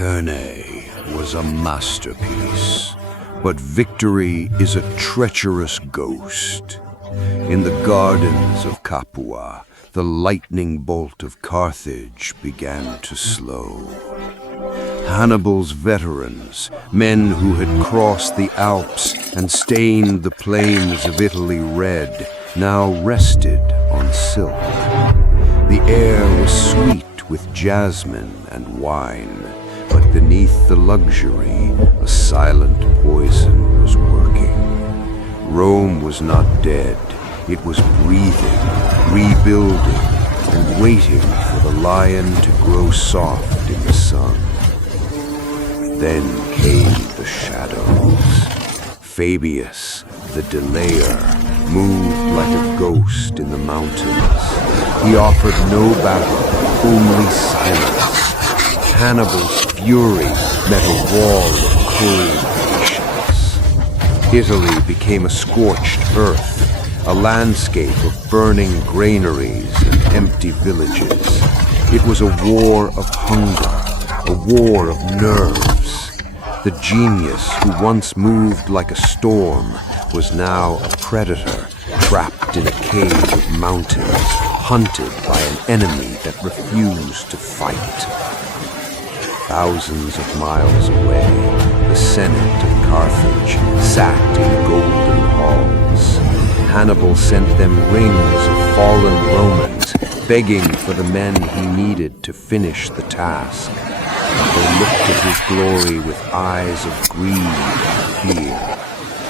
Cannae was a masterpiece, but victory is a treacherous ghost. In the gardens of Capua, the lightning bolt of Carthage began to slow. Hannibal's veterans, men who had crossed the Alps and stained the plains of Italy red, now rested on silk. The air was sweet with jasmine and wine, but beneath the luxury, a silent poison was working. Rome was not dead. It was breathing, rebuilding, and waiting for the lion to grow soft in the sun. Then came the shadows. Fabius, the delayer, moved like a ghost in the mountains. He offered no battle, only silence. Hannibal's fury met a wall of cold patience. Italy became a scorched earth, a landscape of burning granaries and empty villages. It was a war of hunger, a war of nerves. The genius who once moved like a storm was now a predator, trapped in a cage of mountains, hunted by an enemy that refused to fight. Thousands of miles away, the Senate of Carthage sat in golden halls. Hannibal sent them rings of fallen Romans, begging for the men he needed to finish the task. They looked at his glory with eyes of greed and fear.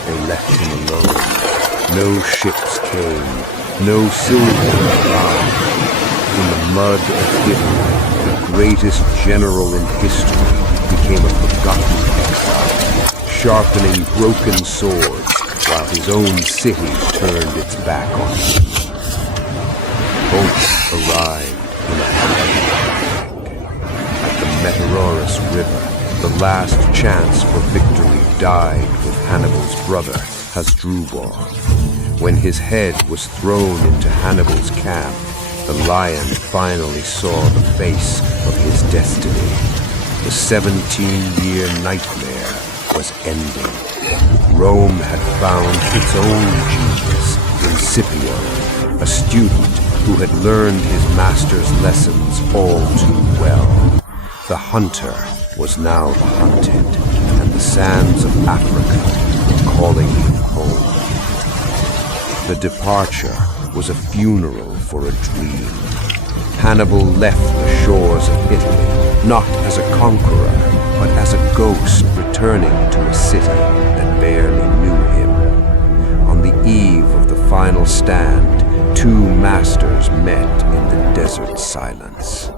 They left him alone. No ships came, no silver arrived. In the mud of Italy, the greatest general in history became a forgotten exile, sharpening broken swords while his own city turned its back on him. Hope arrived in a hurry. At the Meteorus River, the last chance for victory died with Hannibal's brother, Hasdrubal. When his head was thrown into Hannibal's camp, the lion finally saw the face of his destiny. The 17-year nightmare was ending. Rome had found its own genius in Scipio, a student who had learned his master's lessons all too well. The hunter was now the hunted, and the sands of Africa were calling him home. The departure was a funeral for a dream. Hannibal left the shores of Italy, not as a conqueror, but as a ghost returning to a city that barely knew him. On the eve of the final stand, two masters met in the desert silence.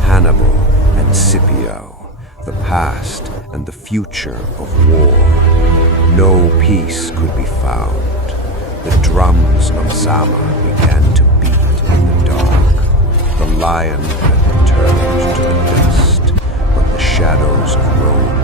Hannibal and Scipio, the past and the future of war. No peace could be found. The drums of Zama began to beat in the dark. The lion had returned to the dust, but the shadows of Rome